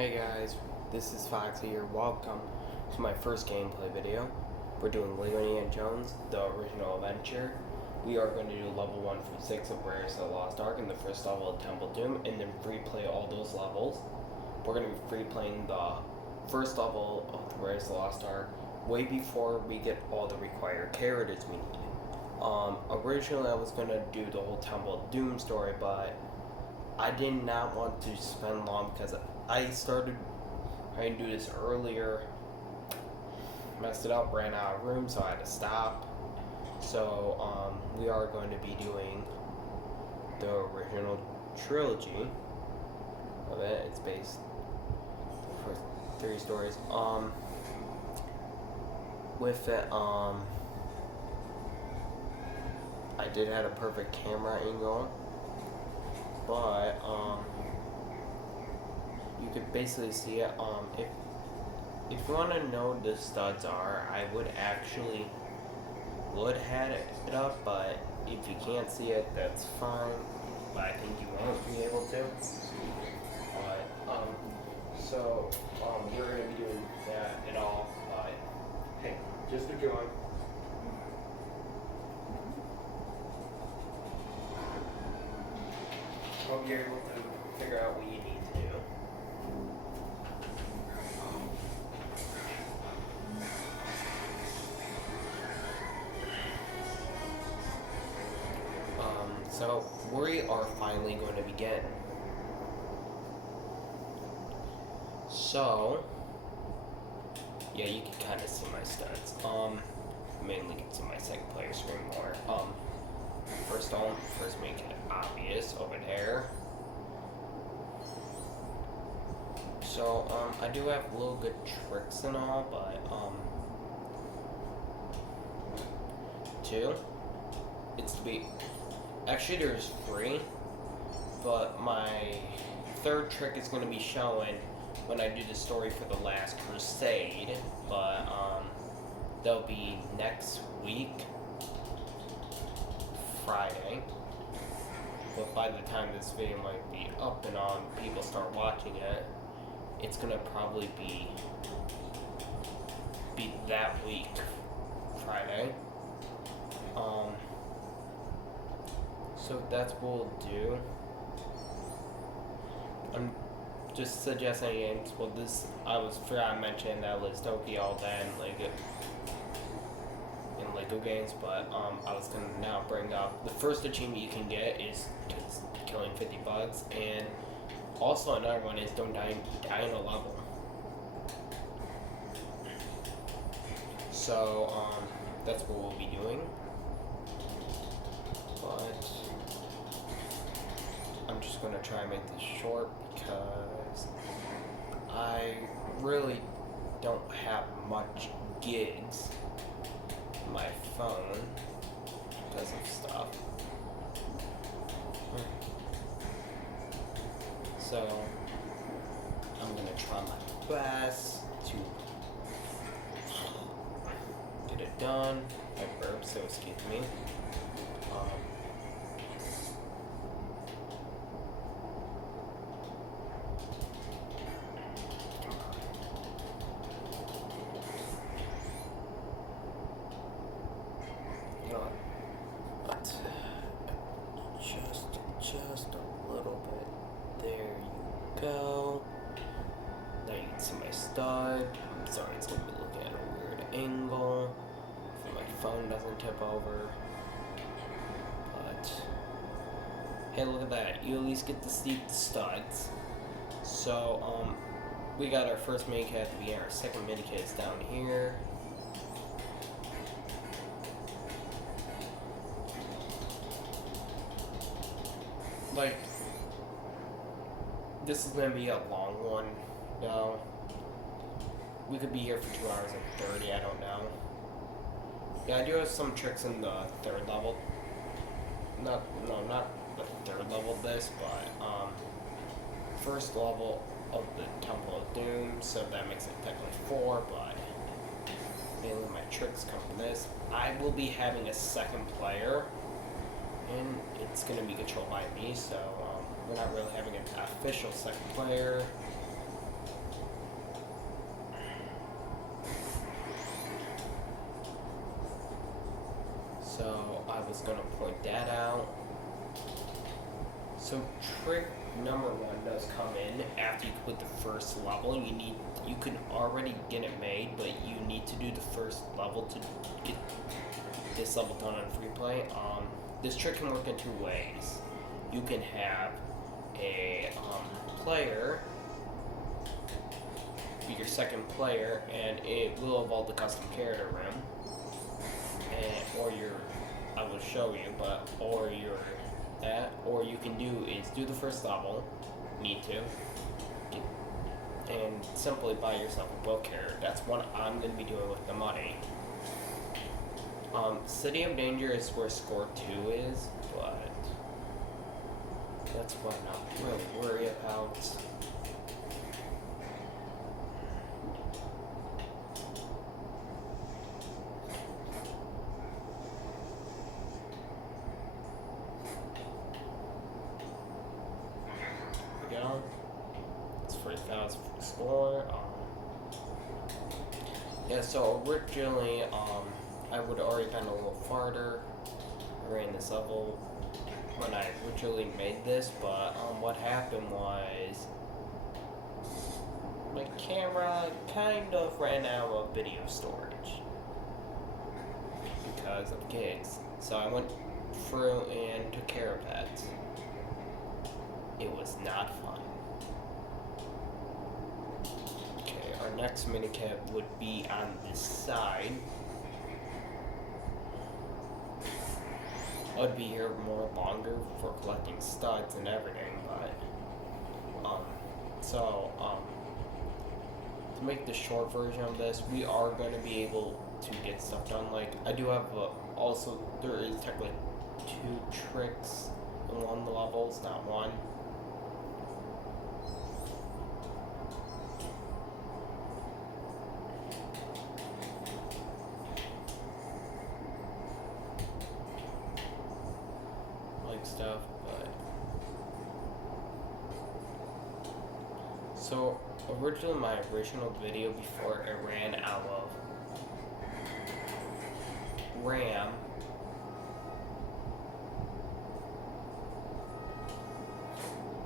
Hey guys, this is Foxy here. Welcome to my first gameplay video. We're doing Lego Indiana Jones, the original adventure. We are going to do level 1 through 6 of Raiders of the Lost Ark and the first level of Temple of Doom, and then free play all those levels. We're going to be free playing the first level of the Raiders of the Lost Ark way before we get all the required characters we need. Originally I was going to do the whole Temple of Doom story, but I did not want to spend long because I started trying to do this earlier, messed it up, ran out of room, so I had to stop. So we are going to be doing the original trilogy of it. It's based for 3 stories. With it, I did have a perfect camera angle, but you could basically see it. If you want to know what the studs are, I would have it up, but if you can't see it, that's fine. But I think you won't be able to. But so we're gonna be doing that and all. But hey, just a drawing. Hope you're able to figure out what you need to do. So we are finally going to begin. So yeah, you can kind of see my stats. Mainly can see my second player screen more. First make it obvious over there. So I do have little good tricks and all, but it's to be. Actually, there's 3, but my 3rd trick is going to be showing when I do the story for the Last Crusade, but that'll be next week, Friday. But by the time this video might be up and on, people start watching it, it's going to probably be that week, Friday. So that's what we'll do. I'm just suggesting games. Well, forgot to mention that was Tokyo then, in Lego games, but I was gonna now bring up the first achievement you can get is killing 50 bugs, and also another one is don't die in a level. So that's what we'll be doing. But I'm just going to try and make this short because I really don't have much gigs on my phone because of stuff. So I'm going to try my best to get it done. I burped, so excuse me. Just a little bit. There you go. Now you can see my stud. I'm sorry, it's going to be looking at a weird angle. So my phone doesn't tip over. But hey, look at that. You at least get to see the studs. So we got our first mini kit at the beginning. Our second mini kit is down here. Like, this is going to be a long one, now. We could be here for 2 hours and 30, I don't know. Yeah, I do have some tricks in the 3rd level. Not the 3rd level of this, but, first level of the Temple of Doom, so that makes it technically 4, but mainly my tricks come from this. I will be having a second player, and it's going to be controlled by me, so we're not really having an official second player. was gonna point that out. So trick number 1 does come in after you complete the first level. You can already get it made, but you need to do the first level to get this level done on free play. This trick can work in 2 ways. You can have a player be your second player, and it will evolve the custom character room, I will show you, or you can do is do the first level, and simply buy yourself a book character. That's what I'm going to be doing with the money. City of Danger is where score 2 is, but that's what I'm not really worried about. It's 40,000 for the score. Yeah, so originally, I would have already been a little farther. I ran this level when I originally made this, but what happened was my camera kind of ran out of video storage because of gigs. So I went through and took care of that. It was not fun. Okay, our next minikit would be on this side. I would be here more longer for collecting studs and everything, but to make the short version of this, we are going to be able to get stuff done. Like, I do have also, there is technically 2 tricks in one of the levels, not one. Stuff, but so originally my original video before I ran out of RAM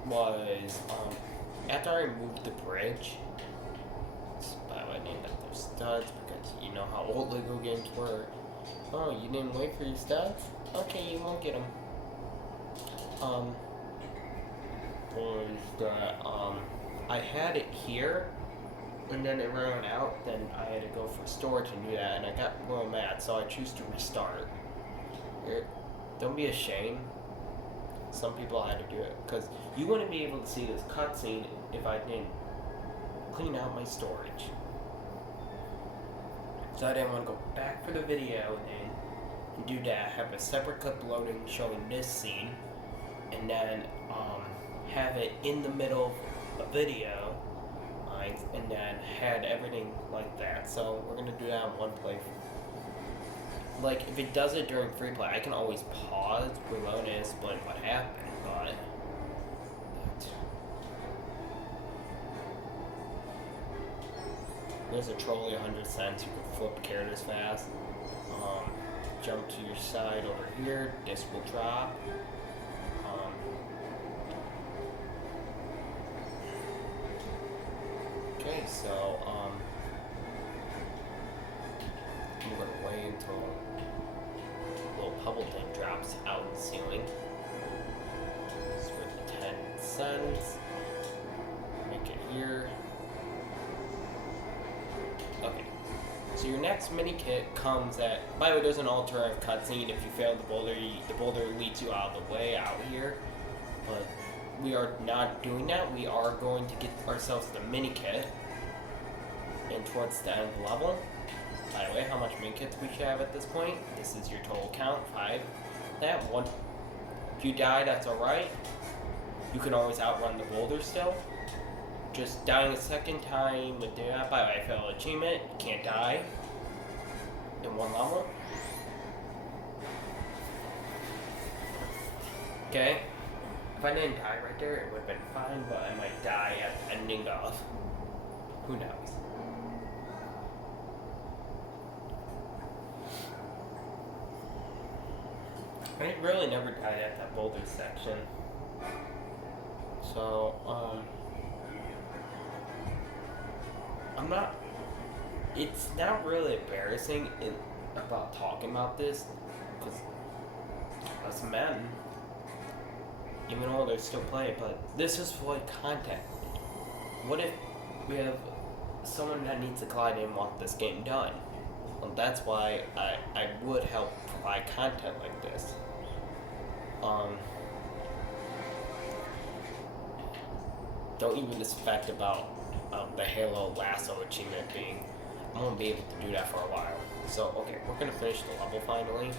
was after I moved the bridge. By the way, I named up those studs because you know how old Lego games were. Oh, you didn't wait for your studs? Okay, you won't get them. Was that I had it here, and then it ran out. Then I had to go for storage and do that, and I got real mad. So I choose to restart. Don't be ashamed. Some people had to do it because you wouldn't be able to see this cutscene if I didn't clean out my storage. So I didn't want to go back for the video and do that. Have a separate clip loading showing this scene. And then have it in the middle of a video, and then had everything like that. So we're gonna do that in one playthrough. Like if it does it during free play, I can always pause, reload, and explain what happened. But there's a trolley, 100 cents. You can flip characters fast. Jump to your side over here. This will drop. Okay, so, I'm gonna wait until a little bubble thing drops out the ceiling. It's worth 10 cents. Make it here. Okay. So your next mini kit comes at, by the way, there's an alternative cutscene. If you fail the boulder leads you out of the way out here. But we are not doing that. We are going to get ourselves the mini kit, and towards the end of the level. By the way, how much mini kits we should have at this point? This is your total count, 5. That one. If you die, that's alright. You can always outrun the boulder still. Just dying a second time would do that. By the way, I failed achievement. You can't die in one level. Okay. If I didn't die right there, it would have been fine, but I might die at the ending of. Who knows? I really never died at that boulder section. So, it's not really embarrassing about talking about this, because as men, even though they still play, but this is for content. What if we have someone that needs to glide and want this game done? Well, that's why I would help provide content like this. Don't even suspect about the Halo Lasso achievement being. I won't be able to do that for a while. So, okay, we're gonna finish the level finally.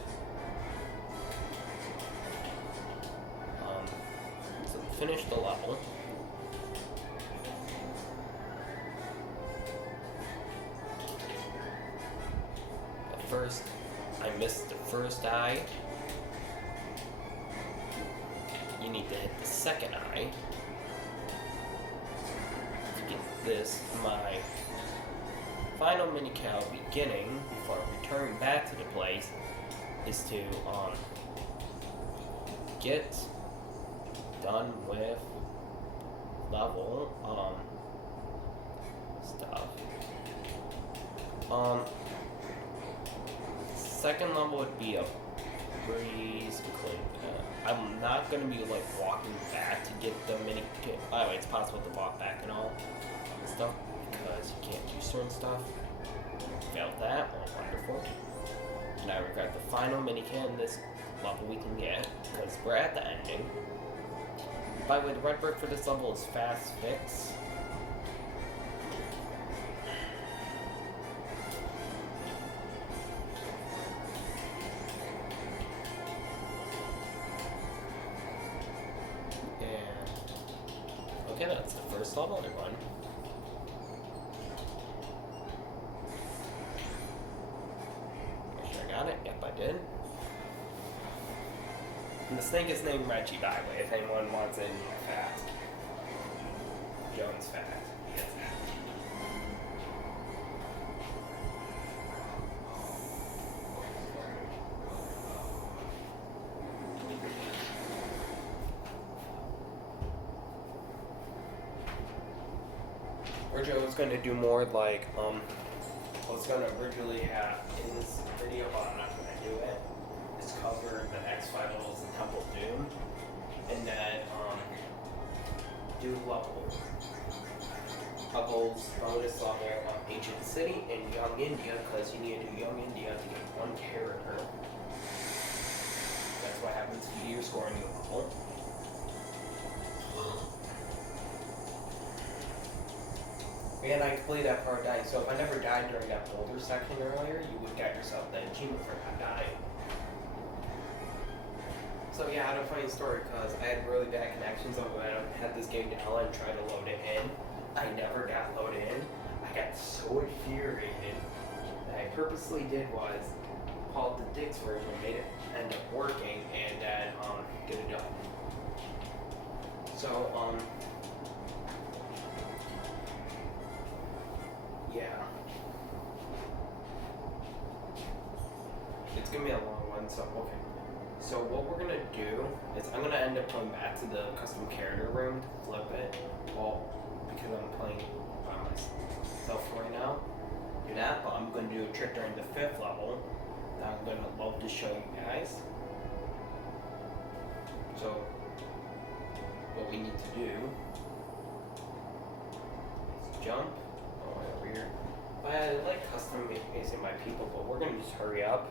So finish the level. At first, I missed the first eye. You need to hit the second eye. To get this, my final mini-cal beginning, before returning back to the place, is to get done with level stuff. Second level would be a breeze clean. I'm not gonna be like walking back to get the mini. By the way, it's possible to walk back and all and stuff because you can't do certain stuff. Failed that. Oh, wonderful. And I regret the final mini-kit in this level we can get because we're at the ending. By the way, the red bird for this level is fast fix. Okay, that's the first level, everyone. Make sure I got it. Yep, I did. And the snake is named Reggie, by the way, if anyone wants any fact. Jones fact. He gets that. Originally, I was going to do more like, I was going to originally have in this video, but I'm not going to do it. Is cover the next 5 levels in Temple of Doom, and then, do levels bonus level on Ancient City and Young India, because you need to do Young India to get 1 character. That's what happens to your scoring level. And I completed that part dying, so if I never died during that boulder section earlier, you would get yourself the achievement for not dying. So yeah, I had a funny story, because I had really bad connections when I had this game down and tried to load it in. I never got loaded in. I got so infuriated that I purposely did was Paul the Dick's version, made it end up working, and then get it done. So yeah. It's gonna be a long one, so okay. So what we're gonna do is I'm gonna end up going back to the custom character room to flip it. Well, because I'm playing by myself right now. Do that, but I'm gonna do a trick during the 5th level that I'm gonna love to show you guys. So what we need to do is jump. Over here. I like customizing my people, but we're gonna just hurry up,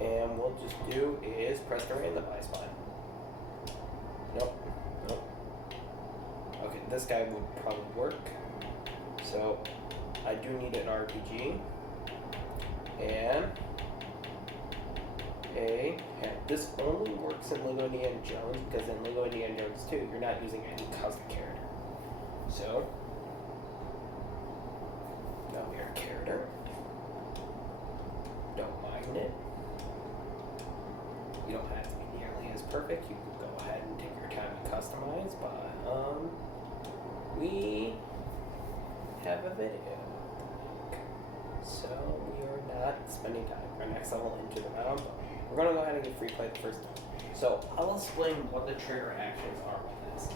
and we'll just do is press the randomize button. Nope. Okay, this guy would probably work. So I do need an RPG and this only works in Lego Indiana Jones, because in Lego Indiana Jones 2, you're not using any custom character. So now we are character. Don't mind it. You don't have to be nearly as perfect. You can go ahead and take your time to customize, but we have a video. So we are not spending time. Our next level into the round. We're gonna go ahead and get free play the first time. So I'll explain what the trigger actions are with this.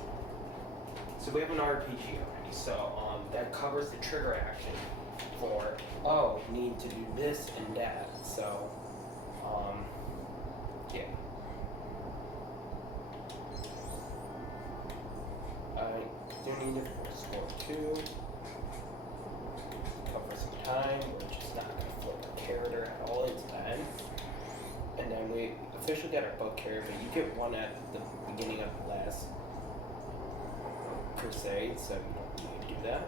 So we have an RPG already, so that covers the trigger action for, oh, you need to do this and that. So, yeah. I do need it for score 2. Cover some time, we're just not going to flip our character at all into the end. And then we officially get our book carrier, but you get one at the beginning of the last crusade, so you don't need to do that.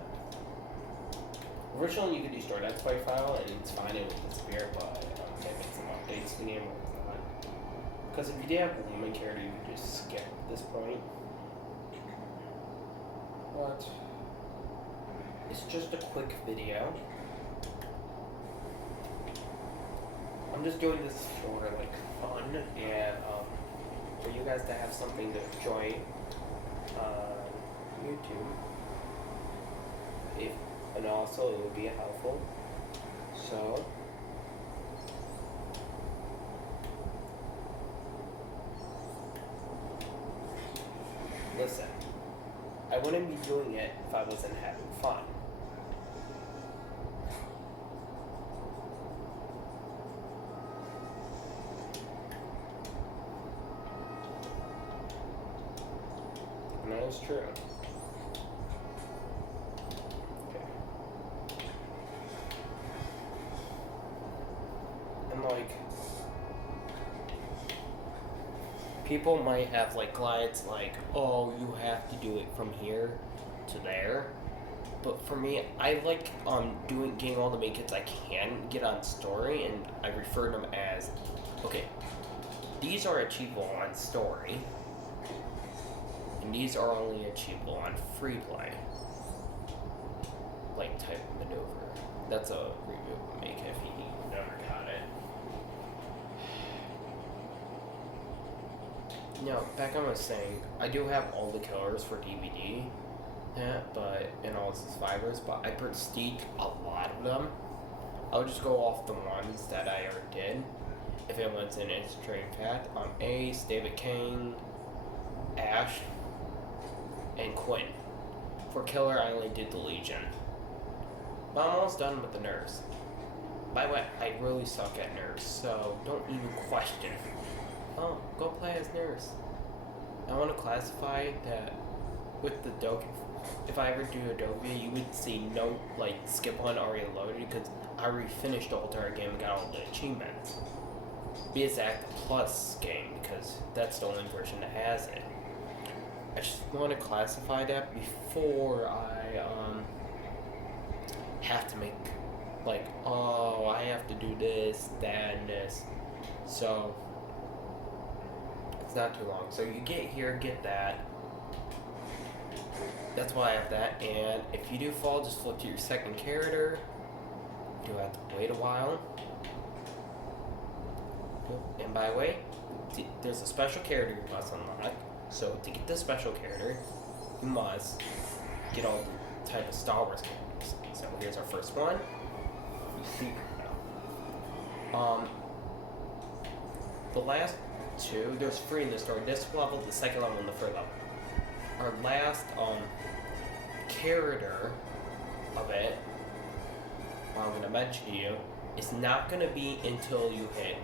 Originally, you could destroy that spy file, and it's fine, it would disappear, but they made some updates to the game or not. Because if you did have a woman character, you could just skip this point. But it's just a quick video. I'm just doing this for like fun and for you guys to have something to enjoy YouTube. And also it would be helpful. So listen, I wouldn't be doing it if I wasn't having fun. And that is true. Okay. And like, people might have like glides like, oh, you have to do it from here to there. But for me, I like getting all the main kits I can get on story, and I refer to them as, okay, these are achievable on story, and these are only achievable on free play. Like type of maneuver. That's a review of make if you never got it. Now, back on what I was saying, I do have all the killers for DVD, and all the survivors, but I prestige a lot of them. I'll just go off the ones that I already did. If it was an interesting fact, Ace, David King, Ash, and Quinn. For killer, I only did the Legion. But I'm almost done with the nerfs. By the way, I really suck at nerfs, so don't even question. Oh, go play as nerfs. I want to classify that with the Doki. If I ever do a Doki, you would see no skip one already loaded because I already finished the whole entire game and got all the achievements. Be exact, plus game, because that's the only version that has it. I just want to classify that before I have to make oh, I have to do this, that, and this. So it's not too long. So you get here, get that. That's why I have that. And if you do fall, just flip to your second character. You do have to wait a while. And by the way, there's a special character you must unlock. So to get this special character, you must get all the type of Star Wars characters. So here's our first one. The last two, there's 3 in the story. This level, the second level, and the third level. Our last character of it, I'm gonna mention to you, is not gonna be until you hit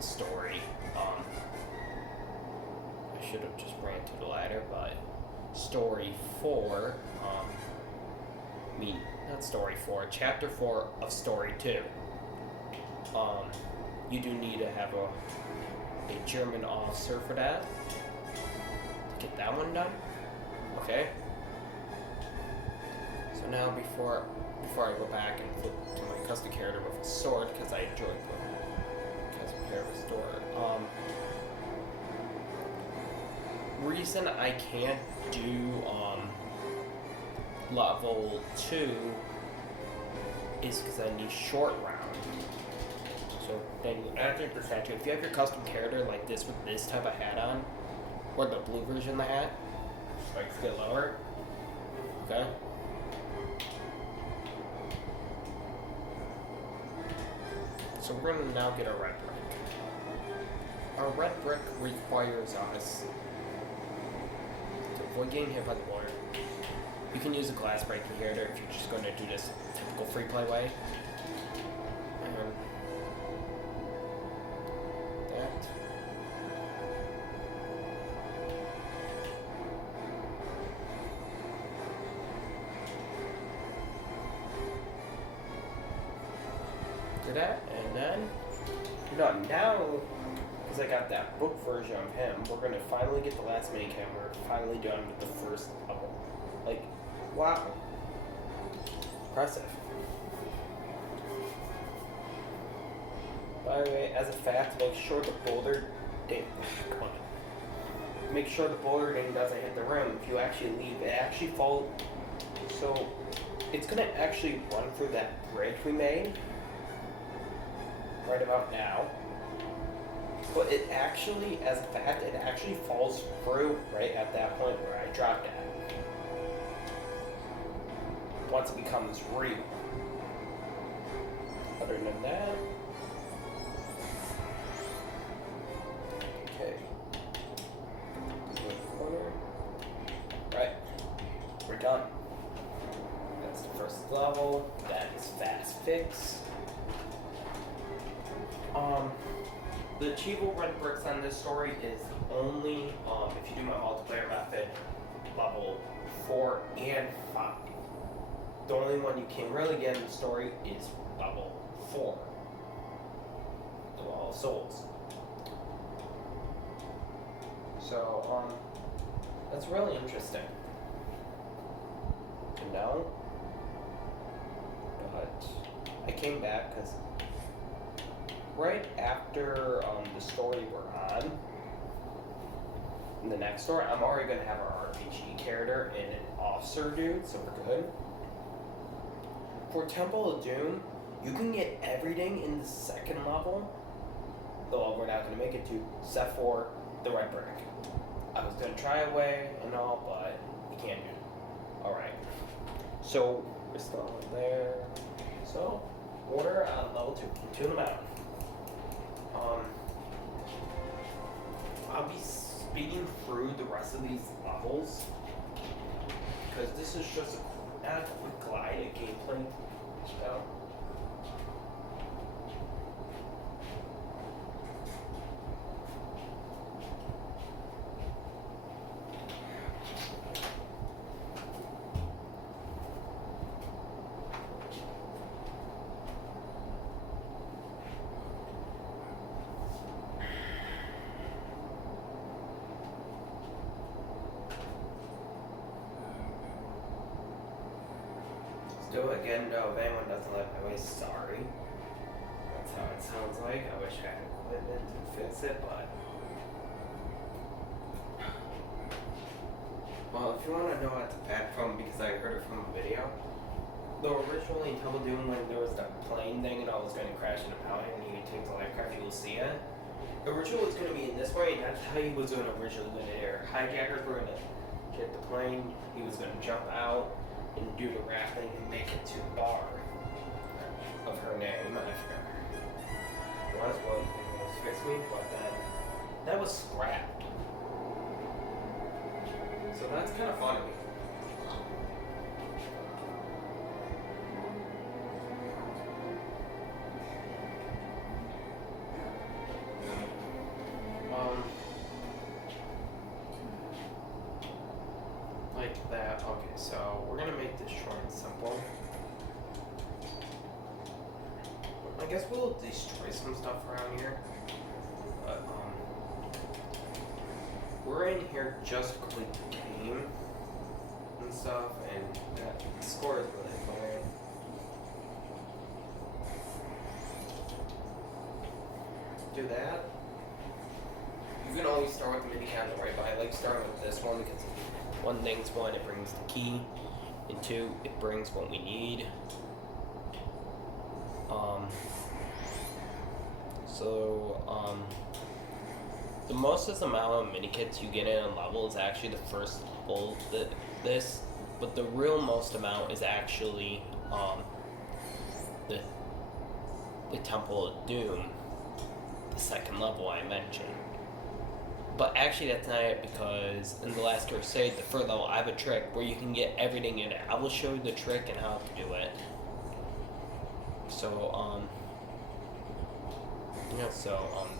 story. I should have just ran to the ladder, but story 4. Not story 4. Chapter 4 of story 2. You do need to have a German officer for that. To get that one done. Okay. So now before I go back and flip to my custom character with a sword, because I enjoy playing custom character with a sword. Reason I can't do level 2 is because I need short round. So then after the statue, if you have your custom character like this with this type of hat on, or the blue version of the hat, strikes get lower. Okay. So we're gonna now get a red rank. our red brick requires us to avoid getting hit by the water. You can use a glass break inhibitor if you're just going to do this typical free play way. And that. Do that, and then you're done. Now, because I got that book version of him, we're going to finally get the last mini cam. We're finally done with the first level. Like, wow. Impressive. By the way, as a fact, make sure the boulder ding. Come on. Make sure the boulder ding doesn't hit the rim. If you actually leave, it actually falls. So, it's going to actually run through that bridge we made right about now. But it actually, as a fact, it actually falls through right at that point where I dropped at. Once it becomes real. Other than that, okay. Corner. Right. We're done. That's the first level. That is fast fix. The achievable red bricks on this story is only if you do my multiplayer method, level 4 and 5. The only one you can really get in the story is level 4. The Wall of Souls. So, that's really interesting to know. But I came back because right after the story we're on, in the next story, I'm already going to have our RPG character and an officer dude, so we're good. For Temple of Doom, you can get everything in the second level, though we're not going to make it to, except for the red brick. I was going to try away and all, but you can't do it. Alright. So, we're still there. So, order on level 2. 2 them out. I'll be speeding through the rest of these levels because this is just not a quick glide at gameplay. So. Do it again, no, if anyone doesn't like my voice, sorry. That's how it sounds like. I wish I had equipment to fix it, but... Well, if you want to know what it's back from, because I heard it from a video, though originally in Temple Doom, when there was that plane thing and all was going to crash in a mountain and you could take the life craft, you will see it. The original was going to be in this way, and that's how he was going to originally go to air. Hijackers were going to get the plane, he was going to jump out and do the rapping and make it to the bar of her name. I forgot what it was fix me, but then that was scrapped. So that's kind of funny. Like that. Okay, so we're gonna make this short and simple. I guess we'll destroy some stuff around here. But we're in here just to complete the game and stuff, and that score is really fun. Do that. You can always start with the mini on the right, but I like starting with this one because one thing's one, it brings the key, and two, it brings what we need. The mostest amount of mini kits you get in a level is actually the first level this, but the real most amount is actually the Temple of Doom, the second level I mentioned. But actually, that's not it, because in the Last Crusade, the third level, I have a trick where you can get everything in it. I will show you the trick and how to do it. So,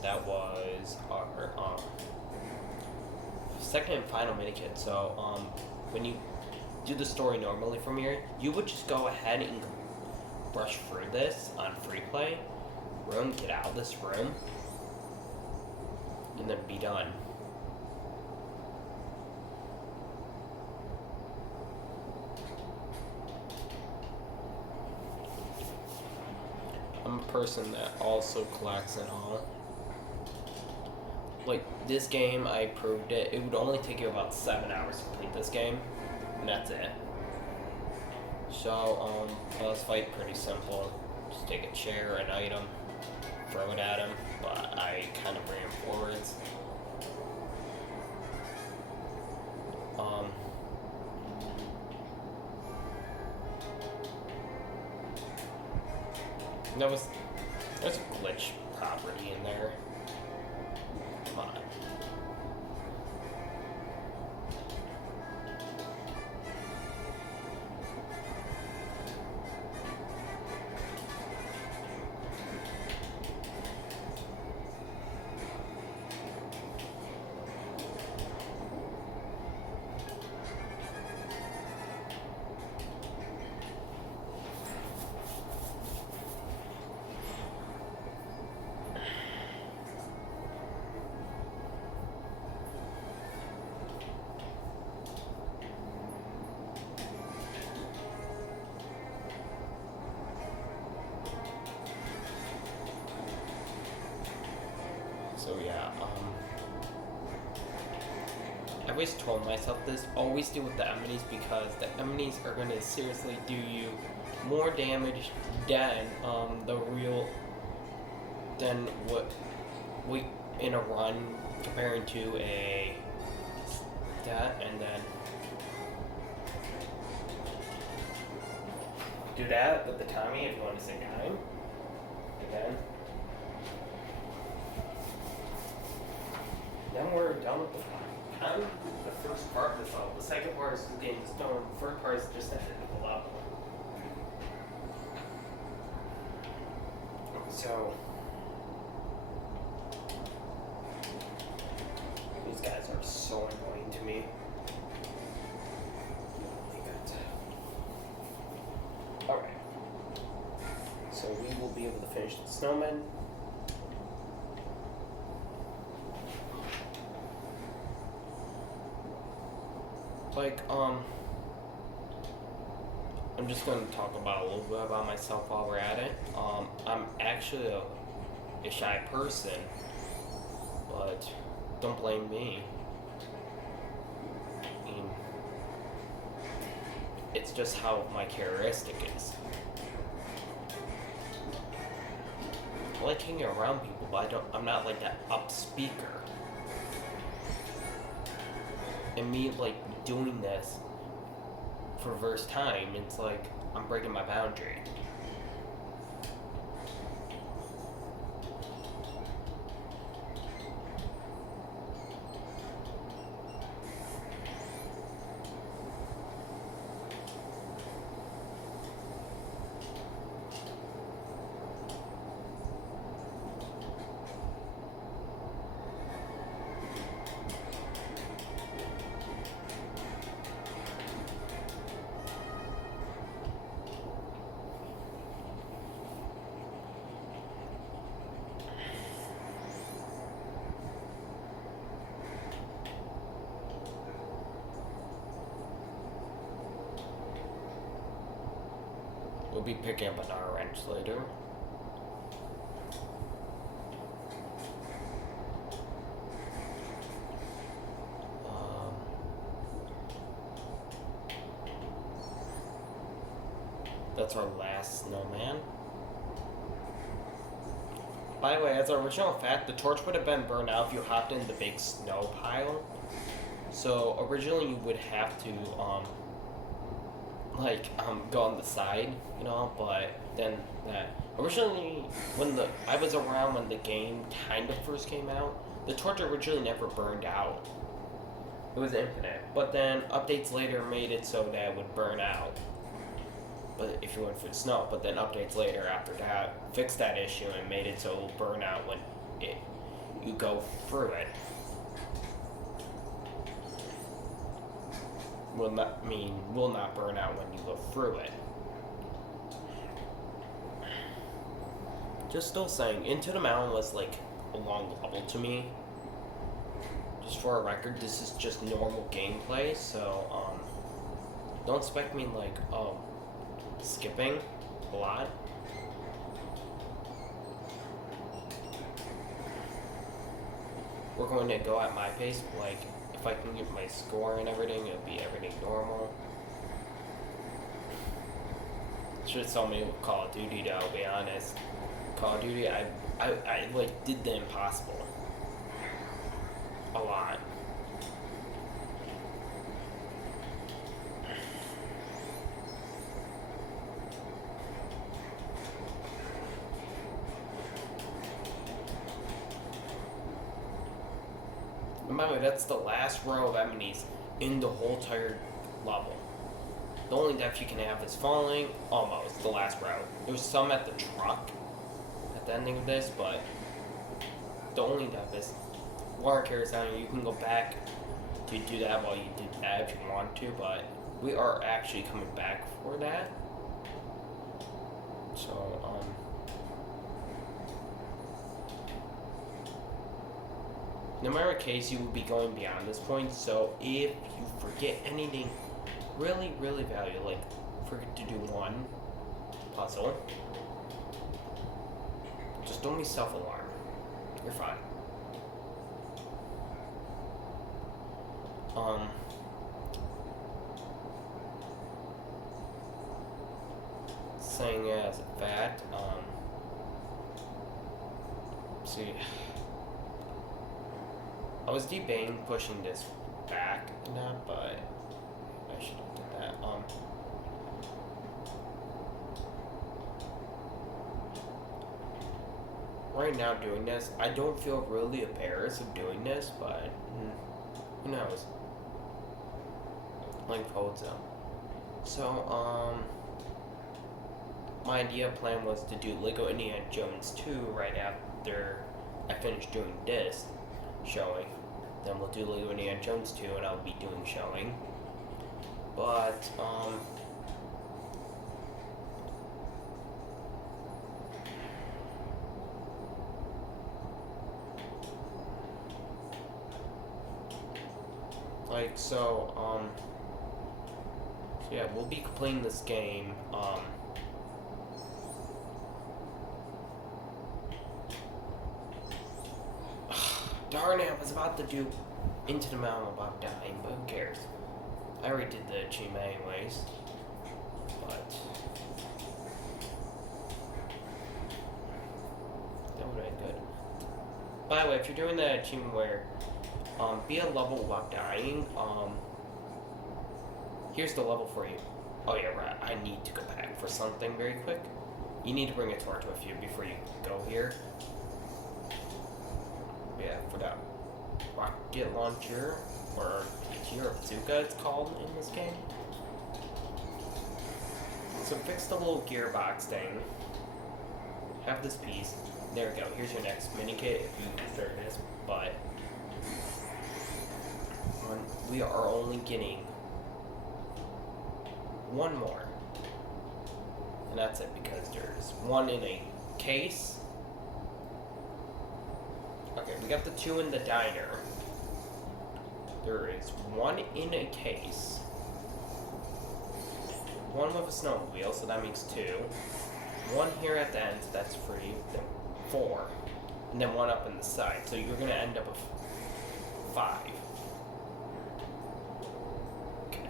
that was our, second and final minikit. So, when you do the story normally from here, you would just go ahead and brush through this on free play room, get out of this room, and then be done. I'm a person that also collects and all. Like, this game, I proved it. It would only take you about 7 hours to complete this game, and that's it. So, boss fight, pretty simple. Just take a chair, an item, throw it at him, but I kind of ran forwards. There's a glitch property in there. Come on. So yeah, I always told myself this, always deal with the enemies, because the enemies are going to seriously do you more damage than what we in a run, comparing to a that, and then do that with the Tommy if you want to say time again. Then we're done with the first part of this level. The second part is getting stone. The third part is just at the end of the level. So these guys are so annoying to me. Alright. So we will be able to finish the snowman. I'm just going to talk about a little bit about myself while we're at it. I'm actually a shy person, but don't blame me. I mean, it's just how my characteristic is. I like hanging around people, but I'm not like that up speaker. And me, like, doing this for the first time, it's like I'm breaking my boundary. We'll be picking up another wrench later. That's our last snowman. By the way, as an original fact, the torch would have been burned out if you hopped in the big snow pile. So originally you would have to go on the side, you know, but then that originally I was around when the game kind of first came out, The torch originally never burned out. It was infinite, but then updates later made it so that it would burn out. But if you went for the snow, but then updates later after that fixed that issue and made it so it will burn out when you go through it. Will not burn out when you go through it. Just still saying, Into the Mountain was like a long level to me. Just for a record, this is just normal gameplay, so don't expect me like skipping a lot. We're going to go at my pace, like if I can get my score and everything, it'll be everything normal. Should have told me with Call of Duty though, I'll be honest. Call of Duty, I like did the impossible. A lot. And by the way, that's the last row of enemies in the whole entire level. The only death you can have is falling, almost, the last row. There's some at the truck at the ending of this, but the only death is water carries down. You can go back to do that while you did that if you want to, but we are actually coming back for that. So, no matter what case, you will be going beyond this point, so if you forget anything really, really valuable, like forget to do one puzzle, just don't be self-alarmed. You're fine. Saying as a fact, see, I was debating pushing this back and that, but I should have done that. Right now doing this, I don't feel really embarrassed of doing this, but who knows? Playing Forza. So, my plan was to do Lego Indiana Jones 2 right after I finished doing this showing. Then we'll do Lego Indiana Jones 2 and I'll be doing showing. But, so yeah, we'll be completing this game, darn it, I was about to do Into the Mountain without dying, but who cares? I already did the achievement anyways, but that would have been good. By the way, if you're doing that achievement where be a level without dying, here's the level for you. Oh yeah, right, I need to go back for something very quick. You need to bring a torch with you before you go here. Yeah, for that rocket launcher, or bazooka it's called in this game. So fix the little gearbox thing. Have this piece. There we go. Here's your next mini kit if you start this, but we are only getting one more. And that's it, because there's one in a case. Okay, we got the two in the diner. There is one in a case. One with a snowmobile, so that makes two. One here at the end, so that's free. Then 4. And then one up in the side. So you're gonna end up with 5. Okay.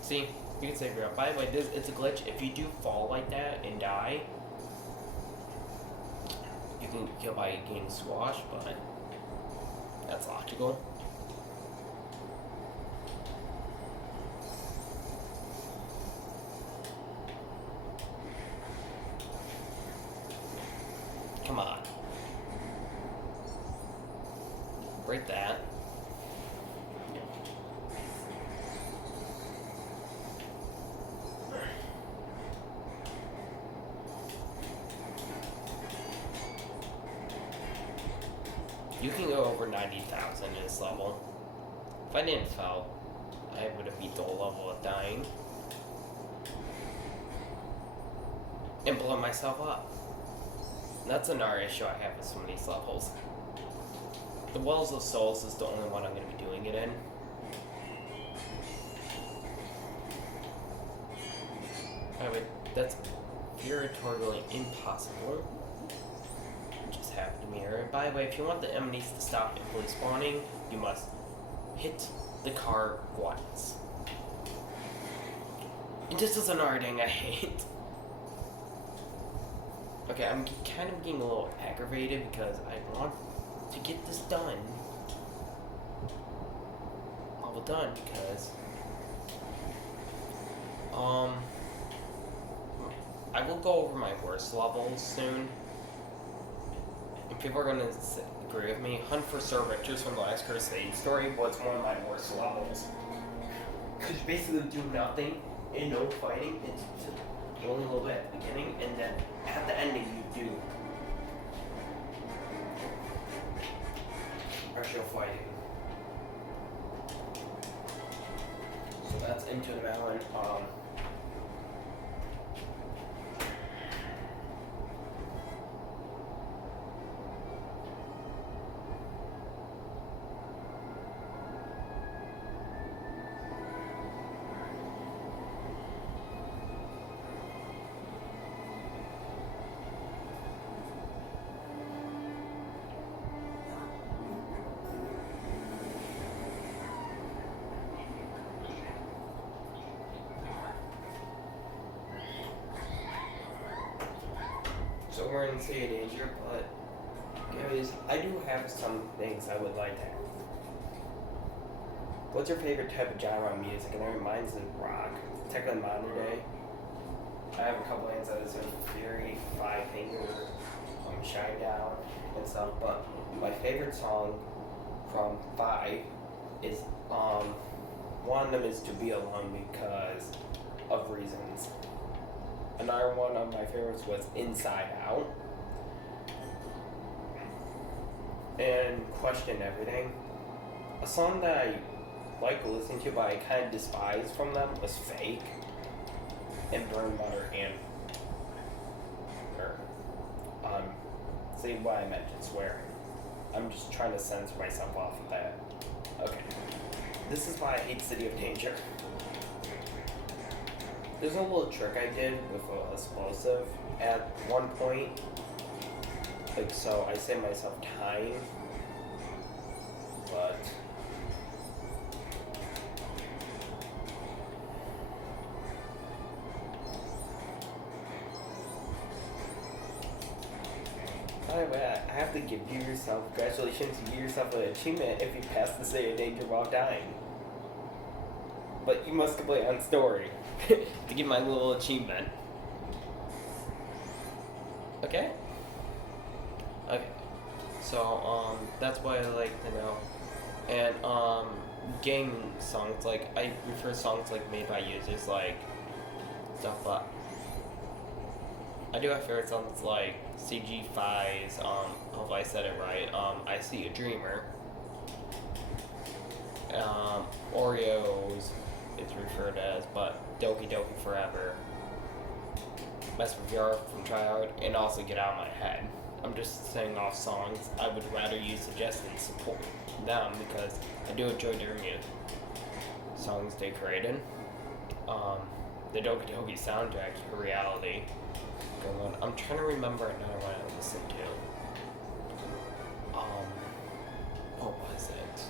See, you can save your up. By the way, it's a glitch. If you do fall like that and die, you can kill by getting squashed, but that's logical. Break that. You can go over 90,000 in this level. If I didn't fail, I would have beat the whole level of dying. And blow myself up. That's another issue I have with some of these levels. The Wells of Souls is the only one I'm going to be doing it in. Anyway, that's irritably impossible. Just happened to me here. By the way, if you want the enemies to stop fully spawning, you must hit the car once. And this is another thing I hate. Okay, I'm kind of getting a little aggravated because I want to get this done. All done because I will go over my worst levels soon. And people are gonna agree with me. Hunt for Sir Richards from the Last Crusade story was one of my worst levels. Because you basically do nothing and no fighting. It's just only a little bit at the beginning, and then at the ending you do actual fighting. So that's Into the Mountain. So we're in Sea of Danger, but guys, I do have some things I would like to ask. What's your favorite type of genre of music? And that reminds me of rock, technically modern day. I have a couple answers of Fury, Five Finger, Shine Down, and stuff. But my favorite song from Five is one of them is To Be Alone because of reasons. Another one of my favorites was Inside Out. And Question Everything. A song that I like listening to but I kind of despise from them was Fake. And Burn Butter and see why I mentioned swearing. I'm just trying to censor myself off of that. Okay. This is why I hate City of Danger. There's a little trick I did with an explosive at one point. Like, so I saved myself time. But by the way, I have to give you yourself, congratulations, you give yourself an achievement if you pass the City of Danger while dying. But you must complete on story to get my little achievement. Okay? Okay. So, that's what I like to know. And, game songs, like, I prefer songs, like, made by users, like, stuff, but I do have favorite songs, like, CG5's, hope I said it right, I See a Dreamer. Oreos, it's referred as, but Doki Doki Forever, Mess With Your from Tryhard, and also Get Out of My Head. I'm just saying off songs I would rather you suggest and support them because I do enjoy their new songs they created. The Doki Doki soundtrack, Reality. Good one. I'm trying to remember another one I listened to. What was it?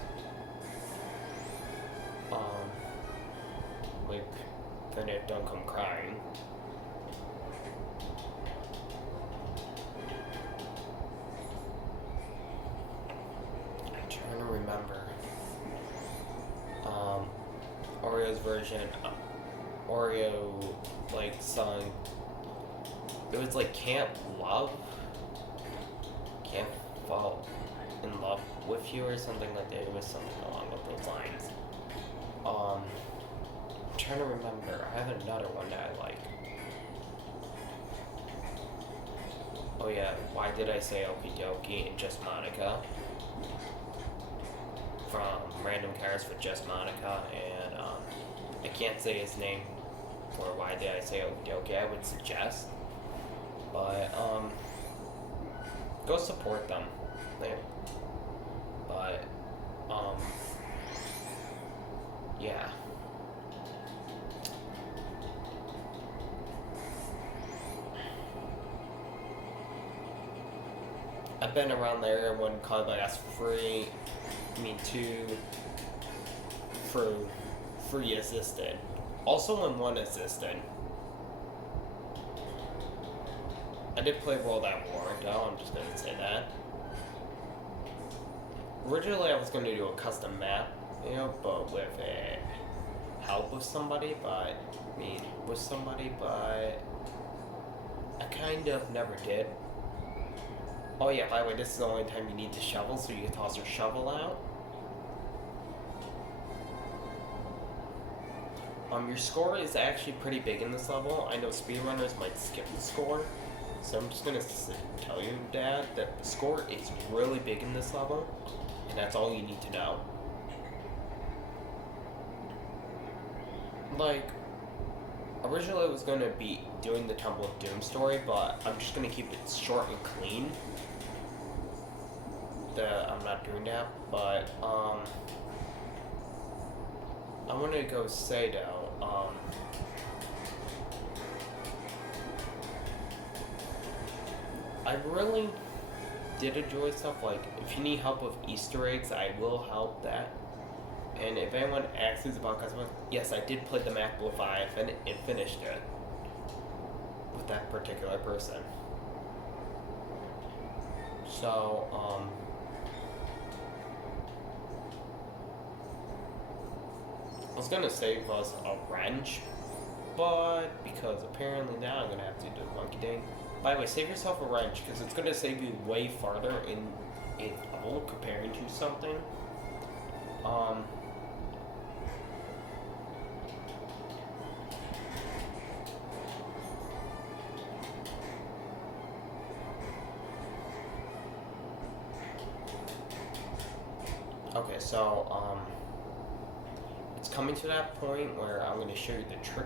Like, Fernand Don't Come Crying. I'm trying to remember. Oreo's version, Oreo, like, song. It was like Can't Fall in Love up with you or something like that. It was something along with those lines. I'm trying to remember. I have another one that I like. Oh yeah, why did I say okie dokie and just Monica? From Random Cars for Just Monica, and I can't say his name for why did I say okie dokie. I would suggest, but go support them. But yeah. I've been around there when called like that's free. I mean, for free assisted. Also when one assisted. I did play World at War though, I'm just gonna say that. Originally I was gonna do a custom map, you know, but with help with somebody, but I kind of never did. Oh yeah, by the way, this is the only time you need to shovel, so you can toss your shovel out. Your score is actually pretty big in this level. I know speedrunners might skip the score, so I'm just gonna tell you, Dad, that the score is really big in this level, and that's all you need to know. Like, originally I was gonna be doing the Temple of Doom story, but I'm just gonna keep it short and clean. I'm not doing that, but I want to go say though, I really did enjoy stuff. Like, if you need help with Easter eggs, I will help that. And if anyone asks about customers, yes, I did play the Maclify and finished it with that particular person. So, I was gonna save us a wrench, but because apparently now I'm gonna have to do the monkey thing. By the way, save yourself a wrench because it's gonna save you way farther in level comparing to something. Okay, so it's coming to that point where I'm gonna show you the trick.